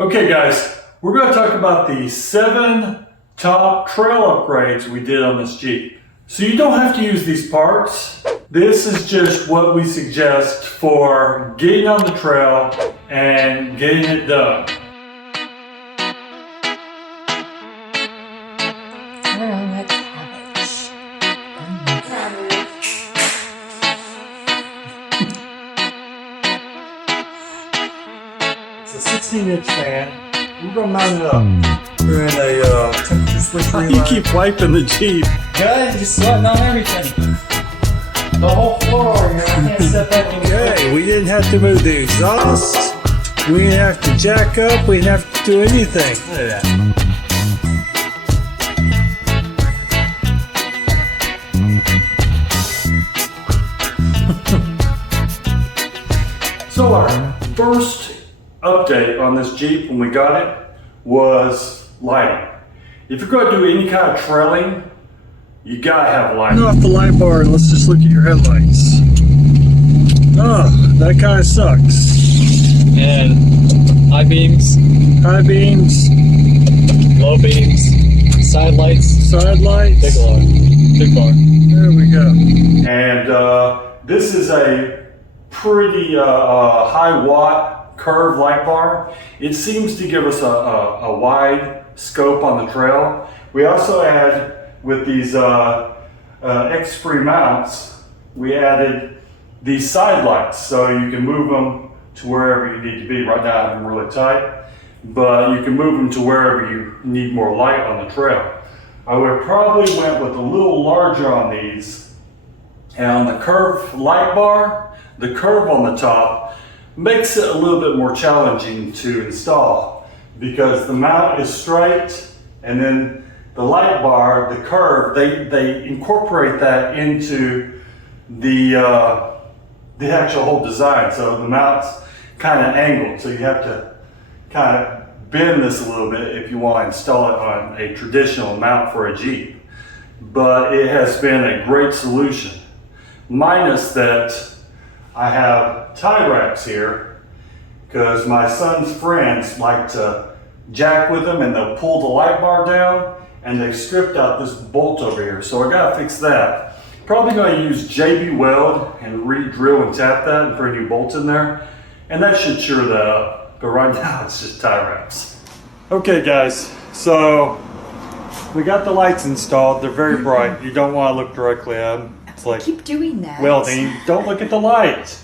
Okay guys, we're going to talk about the 7 top trail upgrades we did on this Jeep. So you don't have to use these parts. This is just what we suggest for getting on the trail and getting it done. It's a 16-inch fan. We're going to mount it up. We're in a temperature switch relay. You keep wiping the Jeep. Guys, you're sweating on everything. The whole floor, you know, I can't step up and Okay, we didn't have to move the exhaust. We didn't have to jack up. We didn't have to do anything. Look at that. So our first update on this Jeep when we got it was lighting. If you're going to do any kind of trailing, you gotta have lighting. Turn off the light bar and let's just look at your headlights. Oh, that kind of sucks. And high beams, low beams, side lights, big bar. There we go. And this is a pretty high watt curved light bar. It seems to give us a wide scope on the trail. We also add, with these X-Free mounts, we added these side lights so you can move them to wherever you need to be. Right now I have them really tight, but you can move them to wherever you need more light on the trail. I would probably went with a little larger on these, and on the curved light bar, the curve on the top makes it a little bit more challenging to install because the mount is straight, and then the light bar, the curve, they incorporate that into the actual whole design. So the mount's kind of angled, so you have to kind of bend this a little bit if you want to install it on a traditional mount for a Jeep. But it has been a great solution. Minus that I have tie wraps here because my son's friends like to jack with them and they'll pull the light bar down, and they've stripped out this bolt over here. So I gotta fix that. Probably gonna use JB Weld and re-drill and tap that and put new bolts in there. And that should sure that up. But right now it's just tie wraps. Okay guys, so we got the lights installed. They're very bright. You don't wanna look directly at them. It's like, keep doing that. Welding, don't look at the light.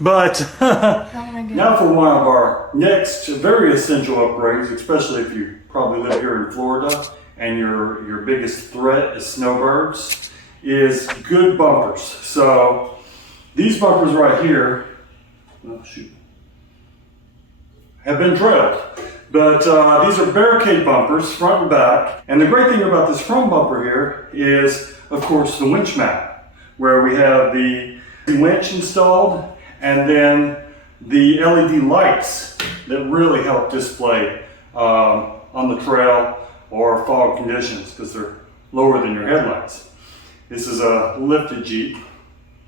But now for one of our next very essential upgrades, especially if you probably live here in Florida and your biggest threat is snowbirds, is good bumpers. So these bumpers right here, oh shoot, have been drilled. But these are barricade bumpers, front and back. And the great thing about this front bumper here is, of course, the winch mount, where we have the winch installed and then the LED lights that really help display on the trail or fog conditions because they're lower than your headlights. This is a lifted Jeep,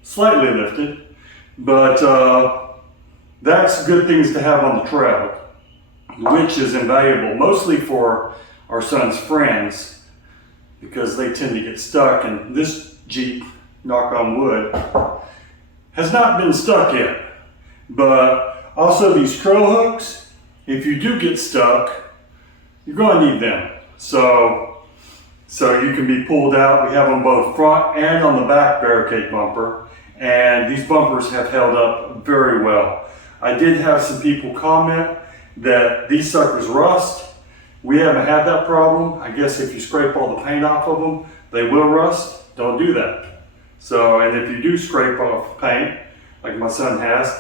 slightly lifted, but that's good things to have on the trail. The winch is invaluable, mostly for our son's friends because they tend to get stuck, and this Jeep, knock on wood, has not been stuck yet. But also these trail hooks, if you do get stuck, you're going to need them. So you can be pulled out. We have them both front and on the back barricade bumper, and these bumpers have held up very well. I did have some people comment that these suckers rust. We haven't had that problem. I guess if you scrape all the paint off of them, they will rust. Don't do that. So, and if you do scrape off paint, like my son has,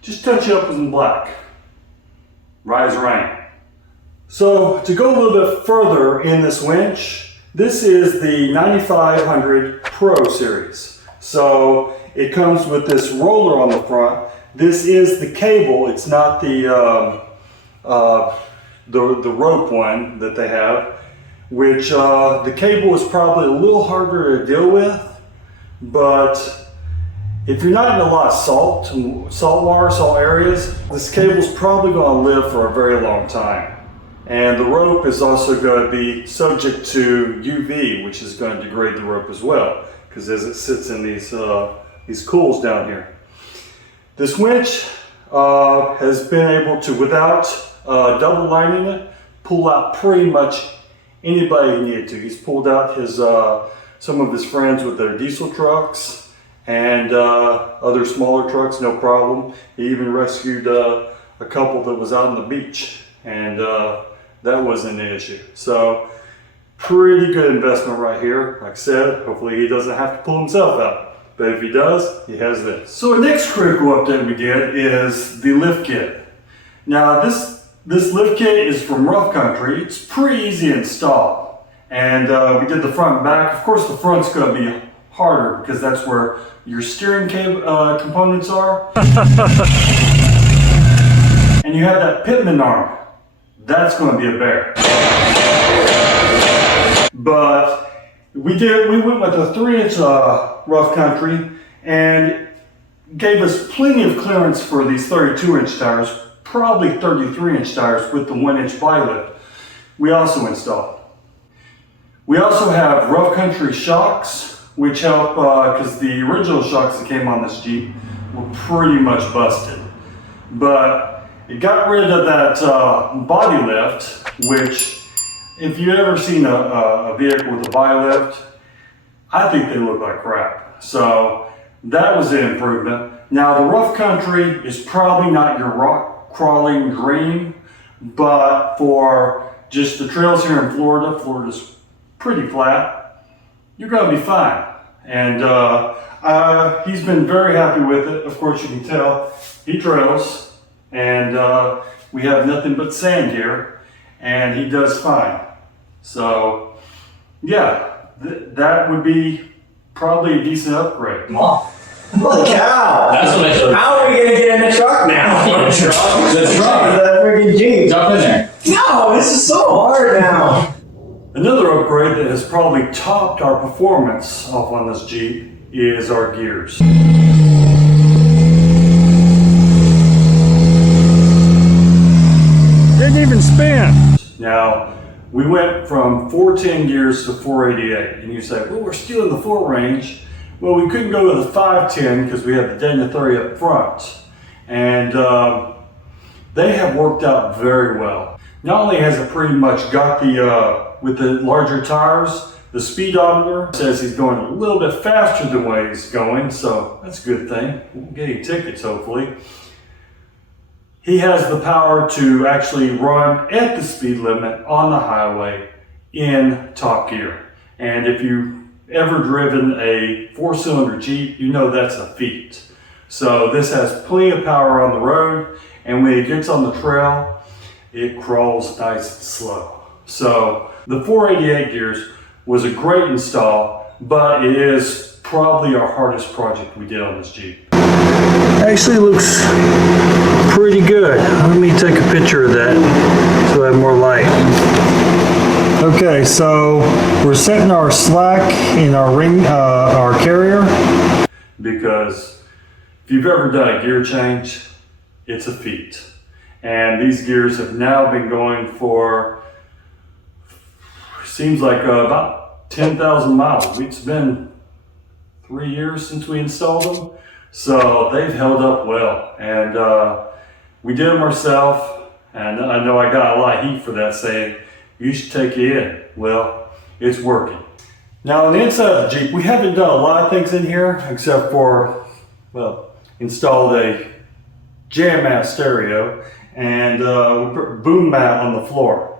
just touch it up with some black. Right as rain. So to go a little bit further in this winch, this is the 9500 Pro series. So it comes with this roller on the front. This is the cable. It's not the rope one that they have, which the cable is probably a little harder to deal with, but If you're not in a lot of salt water, salt areas, this cable's probably going to live for a very long time. And the rope is also going to be subject to UV, which is going to degrade the rope as well, because as it sits in these cools down here. This winch has been able to, without double lining it, pull out pretty much anybody he needed to. He's pulled out his some of his friends with their diesel trucks and other smaller trucks, no problem. He even rescued a couple that was out on the beach, and that wasn't an issue. So pretty good investment right here. Like I said, hopefully he doesn't have to pull himself out, but if he does, he has this. So the next critical update we did is the lift kit. Now this lift kit is from Rough Country. It's pretty easy to install, and we did the front and back. Of course the front's going to be harder because that's where your steering cable components are. And you have that pitman arm. That's going to be a bear. But we went with a 3-inch Rough Country, and gave us plenty of clearance for these 32-inch tires, probably 33-inch tires with the 1-inch body lift we also installed. We also have Rough Country shocks, which help because the original shocks that came on this Jeep were pretty much busted. But it got rid of that body lift, which if you've ever seen a vehicle with a body lift, I think they look like crap. So that was an improvement. Now the Rough Country is probably not your rock crawling dream, but for just the trails here in Florida, Florida's pretty flat, you're going to be fine. And he's been very happy with it. Of course you can tell he trails. And we have nothing but sand here, and he does fine. So yeah, that would be probably a decent upgrade. Mom. Holy cow! That's what I should. How are we gonna get in the truck now? The truck? The truck. The freaking Jeep. Jump in there. No, this is so hard now. Another upgrade that has probably topped our performance off on this Jeep is our gears. Didn't even spin. Now, we went from 410 gears to 488, and you say, well, we're still in the 4 range. Well, we couldn't go to the 510 because we have the Danielle 30 up front, and they have worked out very well. Not only has it pretty much got the, with the larger tires, the speedometer says he's going a little bit faster than what he's going, so that's a good thing. We'll get you tickets, hopefully. He has the power to actually run at the speed limit on the highway in top gear. And if you've ever driven a 4-cylinder Jeep, you know that's a feat. So this has plenty of power on the road, and when it gets on the trail, it crawls nice and slow. So the 488 gears was a great install, but it is probably our hardest project we did on this Jeep. Actually looks pretty good. Let me take a picture of that so I have more light. Okay, so we're setting our slack in our our carrier, because if you've ever done a gear change, it's a feat. And these gears have now been going for, seems like about 10,000 miles. It's been 3 years since we installed them. So they've held up well, and we did them ourselves, and I know I got a lot of heat for that, saying, you should take it in. Well, it's working. Now on the inside of the Jeep, we haven't done a lot of things in here, except for, well, installed a jam mat stereo, and we put a boom mat on the floor.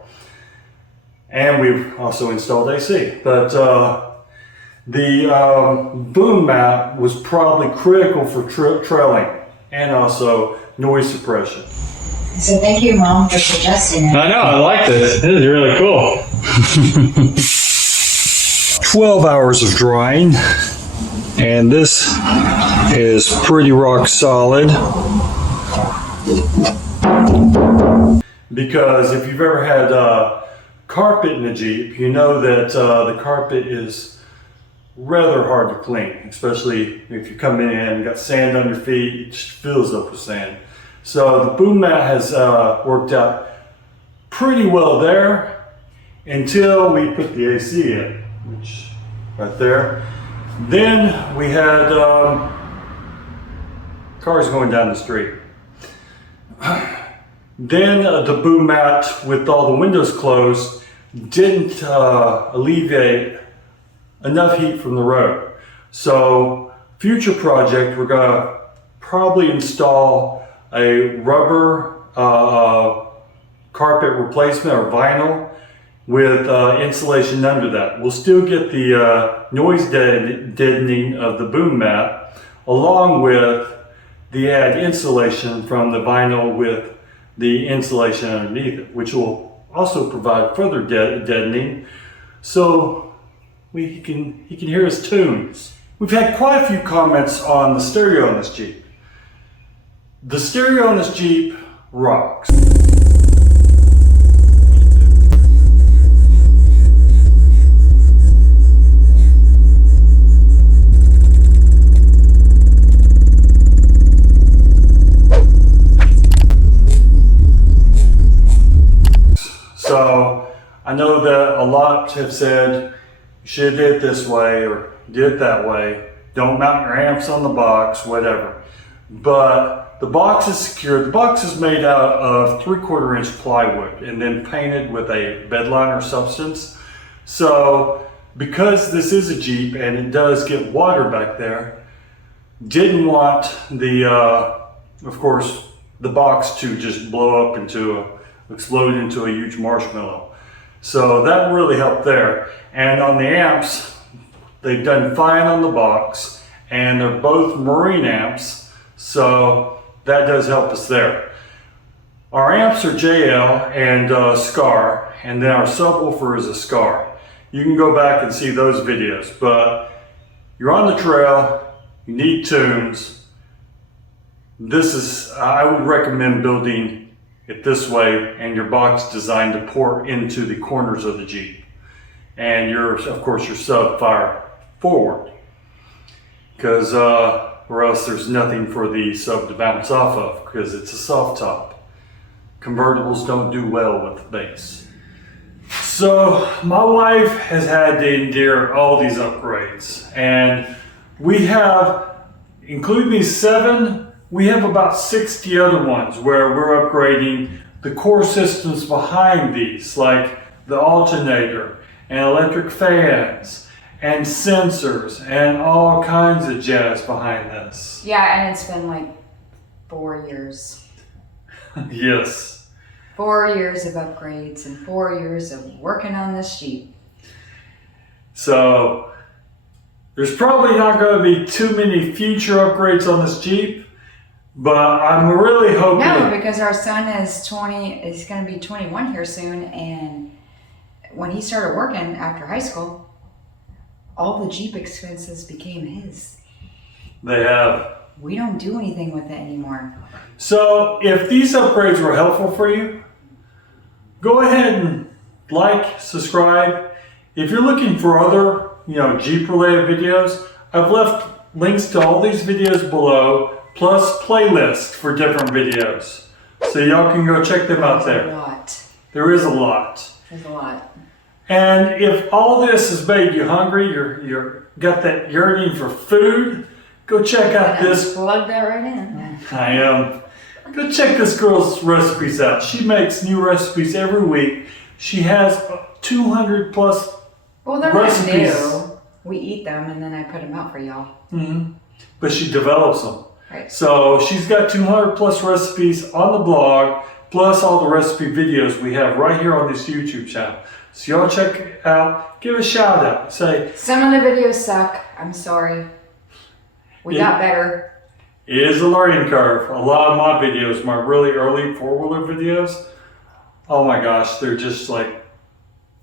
And we've also installed AC, but the boom mat was probably critical for trailing and also noise suppression. So thank you, Mom, for suggesting it. I know, I like this. This is really cool. 12 hours of drying, and this is pretty rock solid. Because if you've ever had carpet in a Jeep, you know that the carpet is rather hard to clean, especially if you come in and got sand on your feet, it just fills up with sand. So the boom mat has worked out pretty well there until we put the AC in, which right there. Then we had cars going down the street. Then the boom mat with all the windows closed didn't alleviate enough heat from the road. So future project, we're gonna probably install a rubber carpet replacement or vinyl with insulation under that. We'll still get the noise deadening of the boom mat along with the added insulation from the vinyl with the insulation underneath it, which will also provide further deadening so he can hear his tunes. We've had quite a few comments on the stereo on this Jeep. The stereo on this Jeep rocks. So I know that a lot have said you should have did it this way or did it that way. Don't mount your amps on the box, whatever. But the box is secure. The box is made out of 3/4 inch plywood and then painted with a bed liner substance. So because this is a Jeep and it does get water back there, didn't want the, of course, the box to just blow up explode into a huge marshmallow. So that really helped there. And on the amps, they've done fine on the box and they're both marine amps. So that does help us there. Our amps are JL and SCAR, and then our subwoofer is a SCAR. You can go back and see those videos, but you're on the trail, you need tunes. I would recommend building it this way and your box designed to pour into the corners of the Jeep. And of course, your sub fire forward, because or else there's nothing for the sub to bounce off of because it's a soft top. Convertibles don't do well with the base. So my wife has had to endure all these upgrades, and we have, including these 7, we have about 60 other ones where we're upgrading the core systems behind these, like the alternator and electric fans and sensors and all kinds of jazz behind this. Yeah, and it's been like 4 years. Yes. 4 years of upgrades and 4 years of working on this Jeep. So there's probably not going to be too many future upgrades on this Jeep, but I'm really hoping. No, because our son is going to be 21 here soon, and when he started working after high school, all the Jeep expenses became his. They have. We don't do anything with it anymore. So if these upgrades were helpful for you, go ahead and like, subscribe. If you're looking for other, Jeep related videos, I've left links to all these videos below, plus playlists for different videos. So y'all can go check them out there. There's a lot. There is a lot. There's a lot. And if all this has made you hungry, you're got that yearning for food, go check out this. Plug that right in. I am. Go check this girl's recipes out. She makes new recipes every week. She has 200 plus Well, they're recipes. not new. We eat them and then I put them out for y'all. Mm-hmm. But she develops them. Right. So she's got 200 plus recipes on the blog, plus all the recipe videos we have right here on this YouTube channel. So y'all check it out. Give a shout out. Say, some of the videos suck. I'm sorry. We got better. It is a learning curve. A lot of my videos, my really early 4-wheeler videos, oh my gosh, they're just like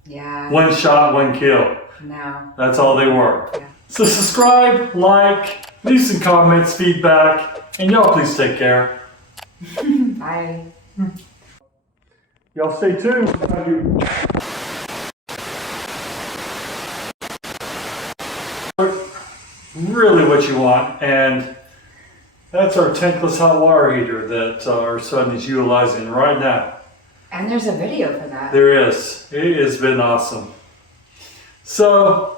one shot, one kill. No. That's all they were. Yeah. So subscribe, like, leave some comments, feedback, and y'all please take care. Bye. Y'all stay tuned. really what you want. And that's our tankless hot water heater that our son is utilizing right now. And there's a video for that. There is. It has been awesome. So,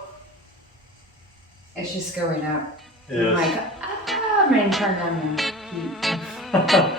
It's just going up. yes. I'm like, I'm going to turn down the heat.